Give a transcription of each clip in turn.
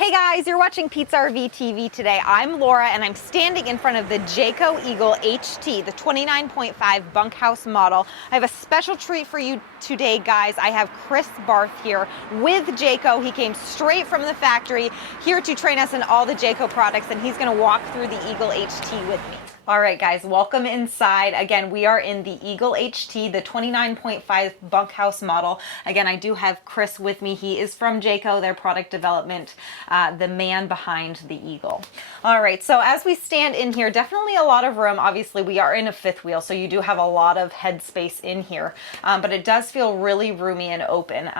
Hey guys, you're watching Pete's RV TV today. I'm Laura and I'm standing in front of the Jayco Eagle HT, the 29.5 bunkhouse model. I have a special treat for you today, guys. I have Chris Barth here with Jayco. He came straight from the factory here to train us in all the Jayco products, and he's gonna walk through the Eagle HT with me. All right, guys, welcome inside. Again, we are in the Eagle HT, the 29.5 bunkhouse model. Again, I do have Chris with me. He is from Jayco, their product development, the man behind the Eagle. All right, so as we stand in here, definitely a lot of room. Obviously, we are in a fifth wheel, so you do have a lot of head space in here, but it does feel really roomy and open.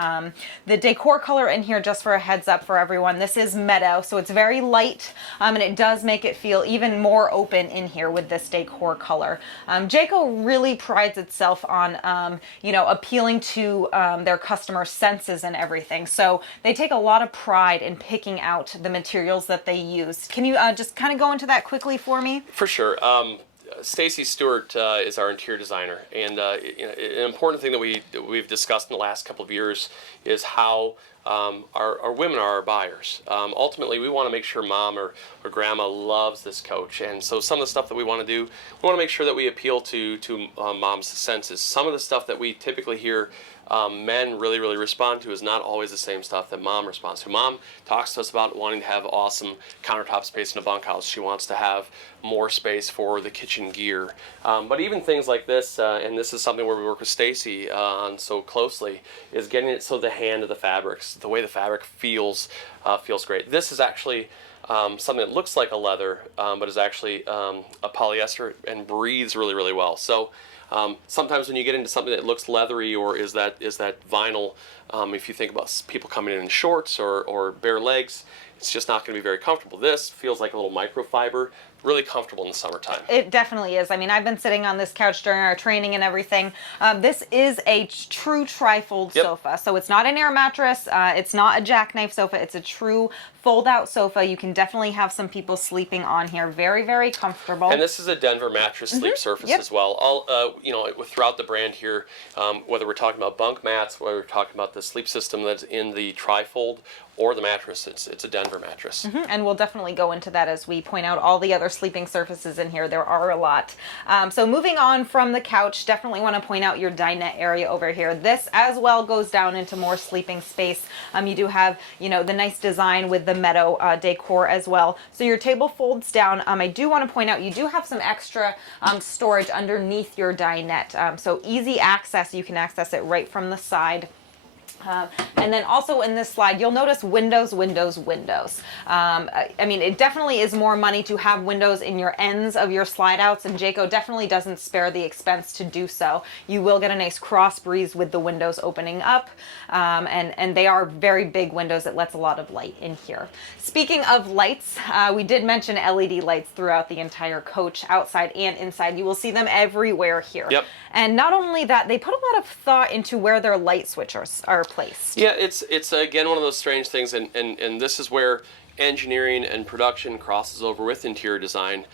The decor color in here, just for a heads up for everyone, this is meadow, so it's very light, and it does make it feel even more open in here with this decor color. Jayco really prides itself on, appealing to their customer senses and everything. So they take a lot of pride in picking out the materials that they use. Can you just kind of go into that quickly for me? For sure. Stacy Stewart is our interior designer, and an important thing that we've discussed in the last couple of years is how our women are our buyers. Ultimately, we want to make sure mom or grandma loves this coach, and so some of the stuff that we want to do, we want to make sure that we appeal to mom's senses. Some of the stuff that we typically hear men really respond to is not always the same stuff that mom responds to. Mom talks to us about wanting to have awesome countertop space in a bunkhouse. She wants to have more space for the kitchen gear. But even things like this, and this is something where we work with Stacy on so closely, is getting it so the hand of the fabrics, the way the fabric feels great. This is actually something that looks like a leather, but is actually a polyester and breathes really well. So sometimes when you get into something that looks leathery or is that vinyl, if you think about people coming in shorts or bare legs, it's just not going to be very comfortable. This feels like a little microfiber, really comfortable in the summertime. It definitely is. I mean, I've been sitting on this couch during our training and everything. This is a true trifold sofa. So it's not an air mattress. It's not a jackknife sofa. It's a true fold-out sofa. You can definitely have some people sleeping on here. Very comfortable. And this is a Denver mattress sleep surface as well. All throughout the brand here, whether we're talking about bunk mats, whether we're talking about the sleep system that's in the trifold, or the mattress, it's a Denver mattress. And we'll definitely go into that as we point out all the other sleeping surfaces in here. There are a lot. So moving on from the couch, definitely want to point out your dinette area over here. This as well goes down into more sleeping space. You do have, the nice design with the meadow decor as well. So your table folds down. I do want to point out you do have some extra storage underneath your dinette. So easy access. You can access it right from the side. And then also in this slide, you'll notice windows. I mean, it definitely is more money to have windows in your ends of your slide outs, and Jayco definitely doesn't spare the expense to do so. You will get a nice cross breeze with the windows opening up, and they are very big windows. It lets a lot of light in here. Speaking of lights, we did mention LED lights throughout the entire coach, outside and inside. You will see them everywhere here. Yep. And not only that, they put a lot of thought into where their light switchers are placed. Yeah, it's again one of those strange things, and this is where engineering and production crosses over with interior design.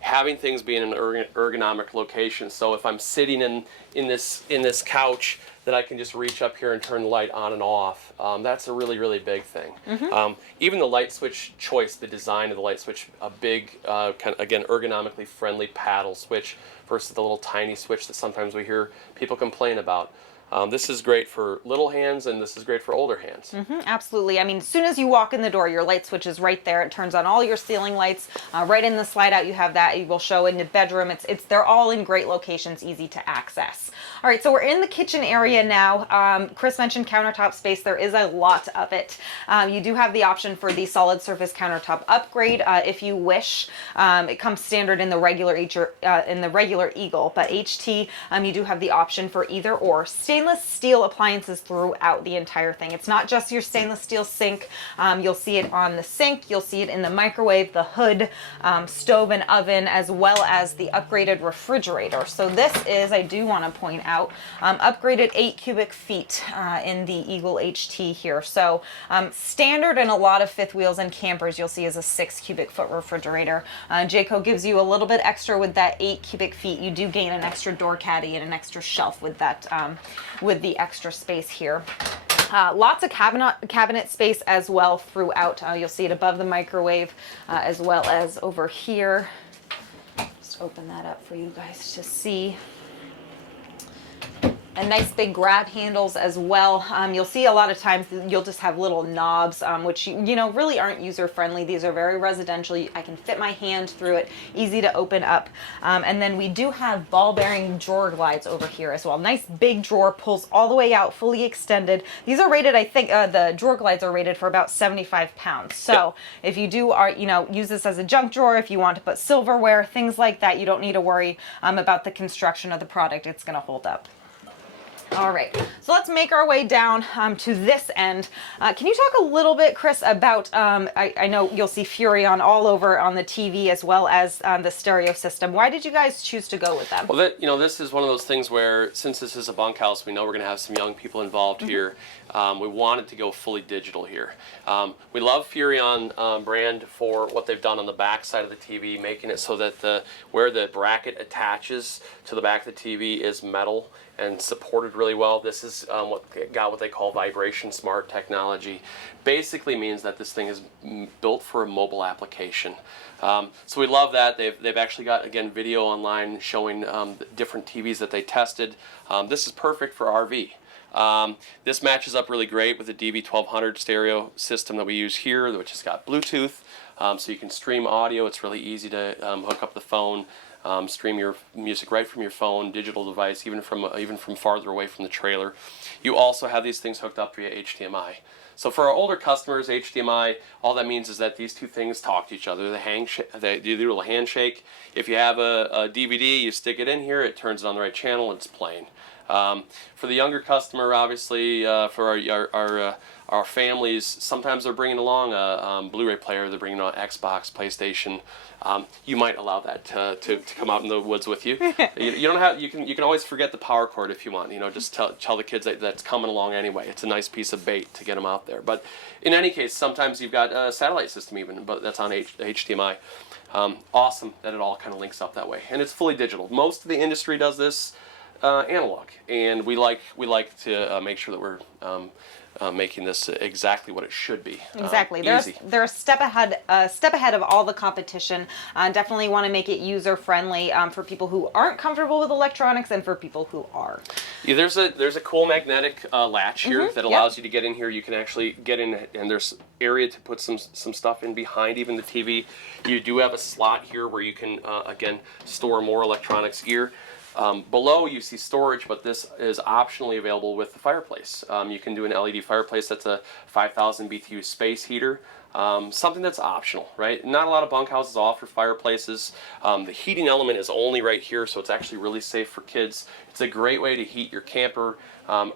Having things be in an ergonomic location. So if I'm sitting in this couch, that I can just reach up here and turn the light on and off. That's a really big thing. Even the light switch choice, the design of the light switch, a big kind of, again, ergonomically friendly paddle switch versus the little tiny switch that sometimes we hear people complain about. This is great for little hands, and this is great for older hands. Absolutely. I mean, as soon as you walk in the door, your light switch is right there. It turns on all your ceiling lights. Right in the slide out, you have that. You will show in the bedroom. They're all in great locations, easy to access. All right, so we're in the kitchen area now. Chris mentioned countertop space. There is a lot of it. You do have the option for the solid surface countertop upgrade if you wish. It comes standard in the regular Eagle, but HT, you do have the option for either or. Stainless steel appliances throughout the entire thing. It's not just your stainless steel sink. You'll see it on the sink. You'll see it in the microwave, the hood, stove and oven, as well as the upgraded refrigerator. So this is, I do want to point out, upgraded 8 cubic feet in the Eagle HT here. So standard in a lot of fifth wheels and campers, you'll see is a 6 cubic foot refrigerator. Jayco gives you a little bit extra with that 8 cubic feet. You do gain an extra door caddy and an extra shelf with that, with the extra space here. Lots of cabinet space as well throughout. You'll see it above the microwave as well as over here. Just open that up for you guys to see. And nice big grab handles as well. You'll see a lot of times you'll just have little knobs, which you know really aren't user friendly. These are very residential. I can fit my hand through it, easy to open up. And then we do have ball bearing drawer glides over here as well. Nice big drawer, pulls all the way out, fully extended. These are rated, I think, the drawer glides are rated for about 75 pounds. So if you do use this as a junk drawer, if you want to put silverware, things like that, you don't need to worry about the construction of the product. It's going to hold up. All right, so let's make our way down to this end. Can you talk a little bit, Chris, about, I know you'll see Furrion all over on the TV as well as the stereo system. Why did you guys choose to go with them? Well, this is one of those things where, since this is a bunkhouse, we know we're going to have some young people involved here. We wanted to go fully digital here. We love Furrion brand for what they've done on the back side of the TV, making it so that where the bracket attaches to the back of the TV is metal and supported really well. This is what they call vibration smart technology. Basically means that this thing is built for a mobile application. So we love that. They've actually got, again, video online showing different TVs that they tested. This is perfect for RV. This matches up really great with the DV1200 stereo system that we use here, which has got Bluetooth, so you can stream audio. It's really easy to hook up the phone, stream your music right from your phone, digital device, even from farther away from the trailer. You also have these things hooked up via HDMI. So for our older customers, HDMI, all that means is that these two things talk to each other. They do a little handshake. If you have a DVD, you stick it in here, it turns it on the right channel, and it's playing. For the younger customer, obviously, for our families, sometimes they're bringing along a Blu-ray player, they're bringing on Xbox, PlayStation. You might allow that to come out in the woods with you. You don't have. You can always forget the power cord if you want. Just tell the kids that's coming along anyway. It's a nice piece of bait to get them out there. But in any case, sometimes you've got a satellite system even, but that's on HDMI. Awesome that it all kind of links up that way, and it's fully digital. Most of the industry does this analog, and we like to make sure that we're making this exactly what it should be. Exactly. Easy. They're a step ahead of all the competition. Definitely want to make it user friendly for people who aren't comfortable with electronics and for people who are. Yeah, there's a cool magnetic latch here that allows you to get in here. You can actually get in, and there's area to put some stuff in behind even the TV. You do have a slot here where you can again store more electronics gear. Below you see storage, but this is optionally available with the fireplace. You can do an LED fireplace. That's a 5,000 BTU space heater. Something that's optional, right? Not a lot of bunkhouses offer fireplaces. The heating element is only right here, so it's actually really safe for kids. It's a great way to heat your camper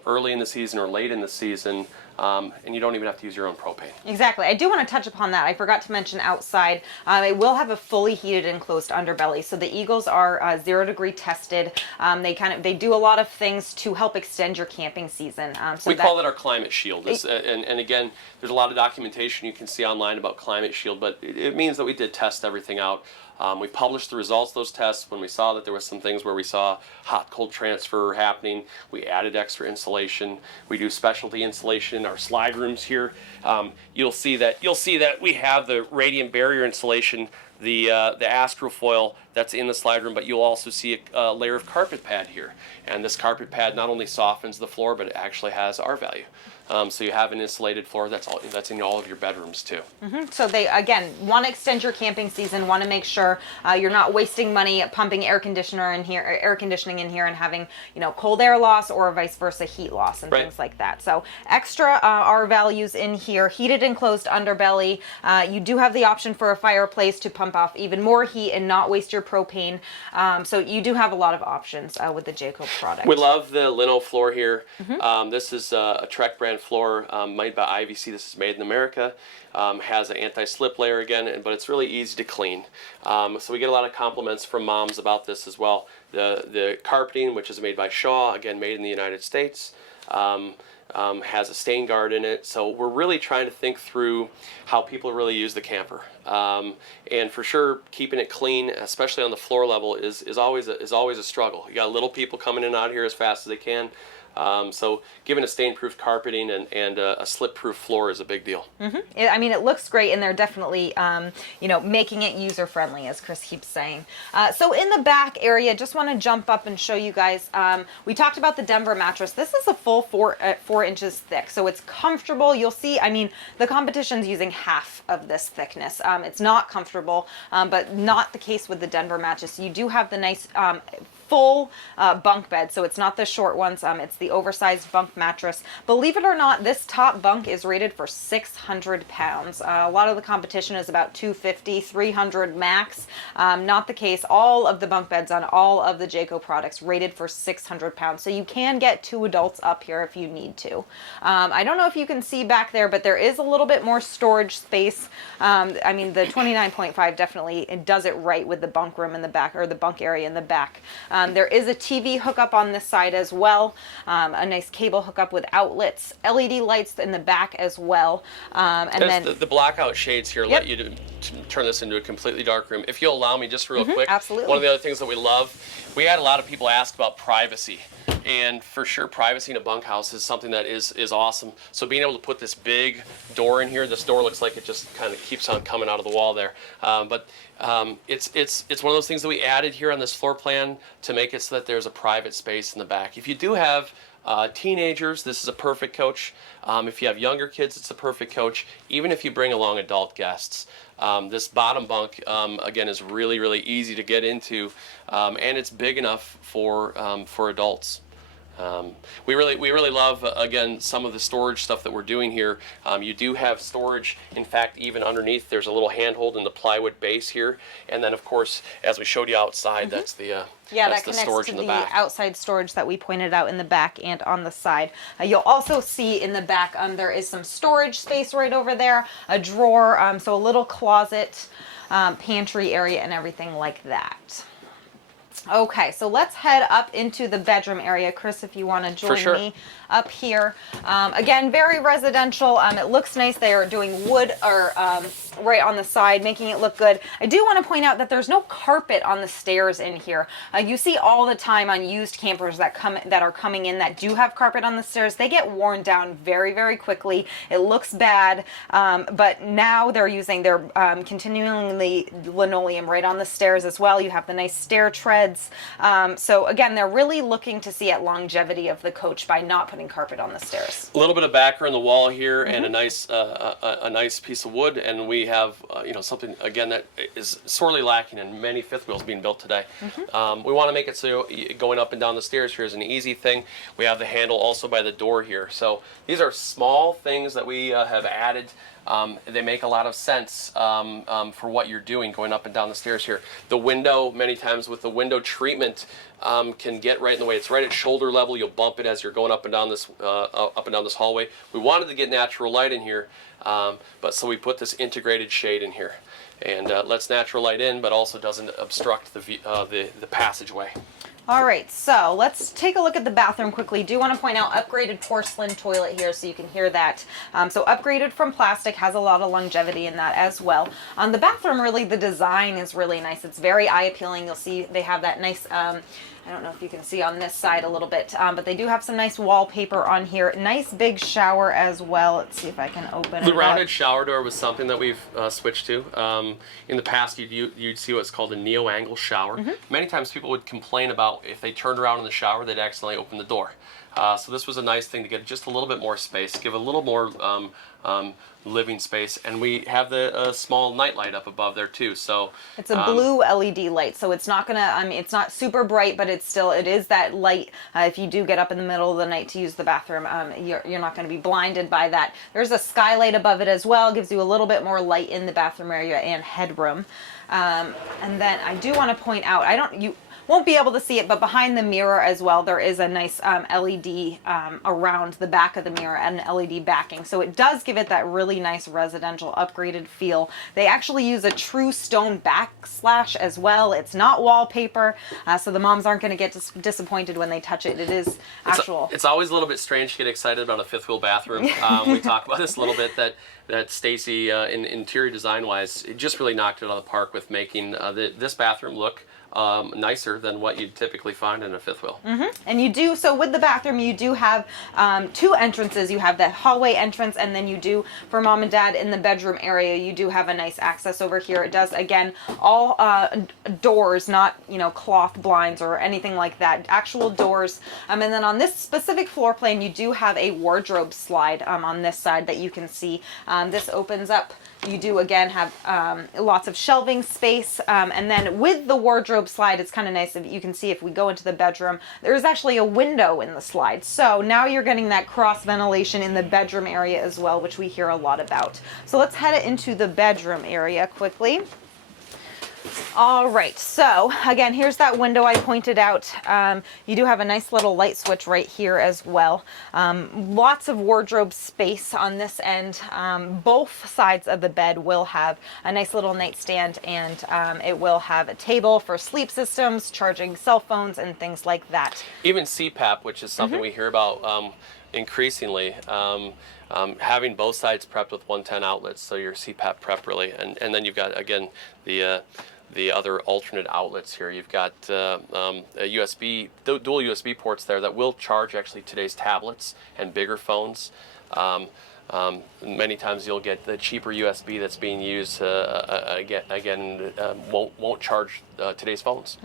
early in the season or late in the season. And you don't even have to use your own propane. Exactly. I do want to touch upon that. I forgot to mention outside, it will have a fully heated enclosed underbelly. So the Eagles are 0 degree tested. They do a lot of things to help extend your camping season. We call it our climate shield. And again, there's a lot of documentation you can see online about climate shield, but it means that we did test everything out. We published the results of those tests. When we saw that there was some things where we saw hot-cold transfer happening, we added extra insulation. We do specialty insulation in our slide rooms here. You'll see that we have the radiant barrier insulation, the astrofoil that's in the slide room, but you'll also see a layer of carpet pad here. And this carpet pad not only softens the floor, but it actually has R value. So you have an insulated floor that's in all of your bedrooms too. So they, again, want to extend your camping season, want to make sure you're not wasting money pumping air conditioning in here and having cold air loss or vice versa heat loss and things like that. So extra R values in here, heated enclosed underbelly. You do have the option for a fireplace to pump off even more heat and not waste your propane. So you do have a lot of options with the Jayco product. We love the lino floor here. This is a Trek brand floor made by IVC. This is made in America. Has an anti-slip layer again, but it's really easy to clean. So we get a lot of compliments from moms about this as well. The carpeting, which is made by Shaw, again made in the United States, has a stain guard in it. So we're really trying to think through how people really use the camper. And for sure, keeping it clean, especially on the floor level, is always a struggle. You got little people coming in and out here as fast as they can. So giving a stain-proof carpeting and a slip-proof floor is a big deal. I mean, it looks great, and they're definitely, making it user-friendly, as Chris keeps saying. So in the back area, just want to jump up and show you guys. We talked about the Denver mattress. This is a full 4 inches thick, so it's comfortable. You'll see, I mean, the competition's using half of this thickness. It's not comfortable, but not the case with the Denver mattress. You do have the nice full bunk bed, so it's not the short ones. It's the oversized bunk mattress. Believe it or not, this top bunk is rated for 600 pounds. A lot of the competition is about 250, 300 max. Not the case. All of the bunk beds on all of the Jayco products rated for 600 pounds. So you can get 2 adults up here if you need to. I don't know if you can see back there, but there is a little bit more storage space. I mean, the 29.5 definitely it does it right with the bunk room in the back, or the bunk area in the back. There is a TV hookup on this side as well, a nice cable hookup with outlets, LED lights in the back as well. And There's then the blackout shades here let you to turn this into a completely dark room. If you'll allow me just real quick. Absolutely. One of the other things that we love, we had a lot of people ask about privacy. And for sure, privacy in a bunkhouse is something that is awesome. So being able to put this big door in here, this door looks like it just kind of keeps on coming out of the wall there. But it's one of those things that we added here on this floor plan to make it so that there's a private space in the back. If you do have teenagers, this is a perfect coach. If you have younger kids, it's a perfect coach. Even if you bring along adult guests. This bottom bunk, again, is really, really easy to get into, and it's big enough for adults. We really love, again, some of the storage stuff that we're doing here. You do have storage, in fact, even underneath. There's a little handhold in the plywood base here, and then, of course, as we showed you outside, that's the that the connects storage to in the the back. outside storage that we pointed out in the back and on the side. You'll also see in the back there is some storage space right over there, a drawer, so a little closet, pantry area, and everything like that. Okay, so let's head up into the bedroom area. Chris, if you want to join me up here. Again, very residential. It looks nice. They are doing wood or right on the side, making it look good. I do want to point out that there's no carpet on the stairs in here. You see all the time on used campers that are coming in that do have carpet on the stairs. They get worn down very, very quickly. It looks bad, but now they're using their continually linoleum right on the stairs as well. You have the nice stair treads. So again, they're really looking to see at longevity of the coach by not putting carpet on the stairs. A little bit of backer in the wall here, and a nice piece of wood, and we have something again that is sorely lacking in many fifth wheels being built today. We want to make it so going up and down the stairs here is an easy thing. We have the handle also by the door here. So these are small things that we have added. They make a lot of sense for what you're doing going up and down the stairs here. The window, many times with the window treatment, can get right in the way. It's right at shoulder level. You'll bump it as you're going up and down this hallway. We wanted to get natural light in here, but so we put this integrated shade in here, and lets natural light in, but also doesn't obstruct the passageway. All right, so let's take a look at the bathroom quickly. Do want to point out upgraded porcelain toilet here so you can hear that. So upgraded from plastic, has a lot of longevity in that as well. On the bathroom, really, the design is really nice. It's very eye appealing. You'll see they have that nice, I don't know if you can see on this side a little bit, but they do have some nice wallpaper on here. Nice big shower as well. Let's see if I can open it The rounded up. shower door was something that we've switched to. In the past, you'd see what's called a neo-angle shower. Many times people would complain about if they turned around in the shower, they'd accidentally open the door. So this was a nice thing to get just a little bit more space, give a little more living space, and we have the small night light up above there too. So it's a blue LED light, so it's not gonna. It's not super bright, but it is that light. If you do get up in the middle of the night to use the bathroom, you're not going to be blinded by that. There's a skylight above it as well, gives you a little bit more light in the bathroom area and headroom. And then I do want to point out, you won't be able to see it, but behind the mirror as well, there is a nice LED around the back of the mirror and LED backing. So it does give it that really nice residential upgraded feel. They actually use a true stone backsplash as well. It's not wallpaper, so the moms aren't going to get disappointed when they touch it. It is actual. It's always a little bit strange to get excited about a fifth wheel bathroom. We talk about this a little bit, that Stacy, in interior design wise, it just really knocked it out of the park with making this bathroom look nicer than what you'd typically find in a fifth wheel. And you do, so with the bathroom, you do have 2 entrances. You have the hallway entrance, and then you do, for mom and dad in the bedroom area, you do have a nice access over here. It does, again, all doors, not, cloth blinds or anything like that, actual doors. And then on this specific floor plan, you do have a wardrobe slide on this side that you can see. This opens up. You do, again, have lots of shelving space. And then with the wardrobe slide, it's kind of nice if you can see if we go into the bedroom, there is actually a window in the slide. So now you're getting that cross ventilation in the bedroom area as well, which we hear a lot about. So let's head into the bedroom area quickly. All right, so again, here's that window I pointed out. You do have a nice little light switch right here as well. Lots of wardrobe space on this end. Both sides of the bed will have a nice little nightstand, and it will have a table for sleep systems, charging cell phones, and things like that. Even CPAP, which is something we hear about increasingly. Having both sides prepped with 110 outlets, so your CPAP prep really, and then you've got, again, the other alternate outlets here. You've got a USB, dual USB ports there that will charge actually today's tablets and bigger phones. Many times you'll get the cheaper USB that's being used won't charge today's phones.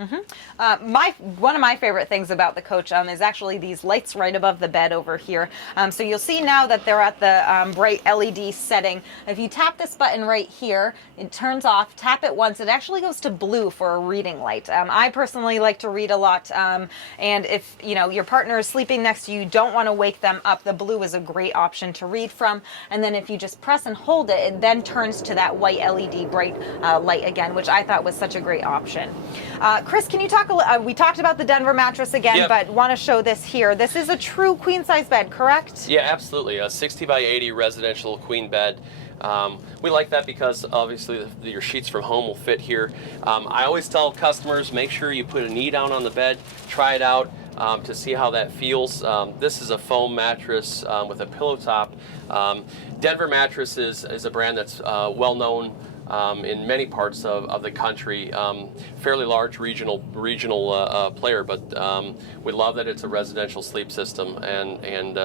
One of my favorite things about the Coach is actually these lights right above the bed over here. So you'll see now that they're at the bright LED setting. If you tap this button right here, it turns off. Tap it once, it actually goes to blue for a reading light. I personally like to read a lot, and if your partner is sleeping next to you, don't want to wake them up, the blue is a great option to read from. And then if you just press and hold it, it then turns to that white LED bright light again, which I thought was such a great option. Chris, can you talk we talked about the Denver mattress again, but want to show this here. This is a true queen size bed, correct? Yeah, absolutely. A 60 by 80 residential queen bed. We like that because obviously your sheets from home will fit here. I always tell customers, make sure you put a knee down on the bed, try it out to see how that feels. This is a foam mattress with a pillow top. Denver Mattress is a brand that's well known in many parts of the country. Fairly large regional player, but we love that it's a residential sleep system and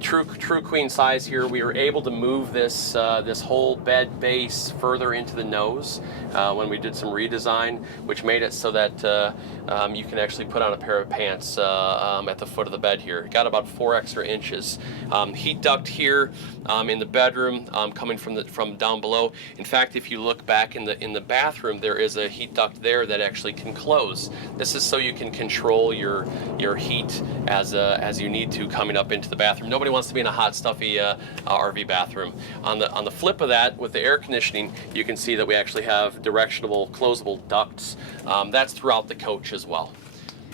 true queen size here. We were able to move this this whole bed base further into the nose when we did some redesign, which made it so that you can actually put on a pair of pants at the foot of the bed here. Got about 4 extra inches. Heat duct here in the bedroom coming from down below. In fact, if you look back in the bathroom, there is a heat duct there that actually can close. This is so you can control your heat as you need to coming up into the bathroom. Nobody wants to be in a hot, stuffy RV bathroom. On the flip of that, with the air conditioning, you can see that we actually have directional closable ducts. That's throughout the coach as well.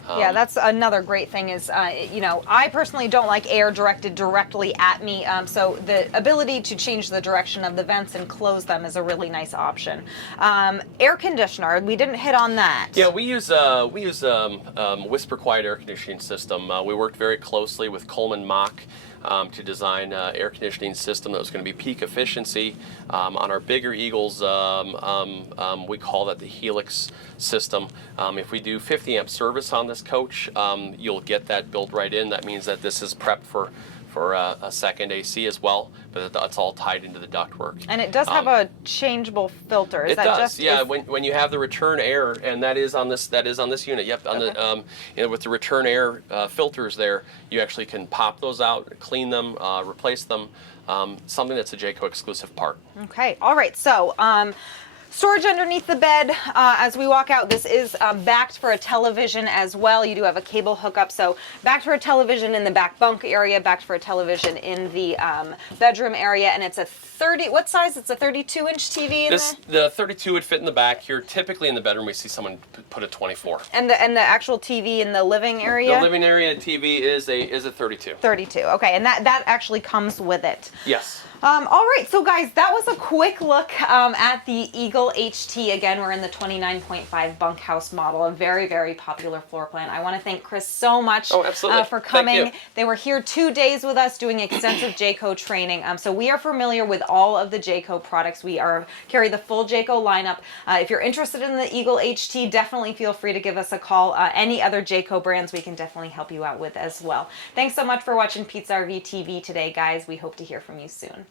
Yeah, that's another great thing is, I personally don't like air directed directly at me, so the ability to change the direction of the vents and close them is a really nice option. Air conditioner, we didn't hit on that. Yeah, we use Whisper Quiet air conditioning system. We worked very closely with Coleman Mach to design an air conditioning system that was going to be peak efficiency. On our bigger Eagles, we call that the Helix system. If we do 50 amp service on this coach, you'll get that built right in. That means that this is prepped for a second AC as well, but it's all tied into the ductwork. And it does have a changeable filter. Is it that does, just, yeah. When you have the return air, and that is on this unit. Yep, on the with the return air filters there, you actually can pop those out, clean them, replace them. Something that's a Jayco exclusive part. Okay, all right. So. Storage underneath the bed as we walk out. This is backed for a television as well. You do have a cable hookup, so backed for a television in the back bunk area, backed for a television in the bedroom area, and it's a 30. What size? It's a 32-inch TV. The 32 would fit in the back here. Typically in the bedroom, we see someone put a 24. And the actual TV in the living area. The living area TV is a 32. 32. Okay, and that actually comes with it. Yes. All right, so guys, that was a quick look at the Eagle HT. Again, we're in the 29.5 bunkhouse model, a very, very popular floor plan. I want to thank Chris so much for coming. They were here 2 days with us doing extensive Jayco training. So we are familiar with all of the Jayco products. We carry the full Jayco lineup. If you're interested in the Eagle HT, definitely feel free to give us a call. Any other Jayco brands we can definitely help you out with as well. Thanks so much for watching Pete's RV TV today, guys. We hope to hear from you soon.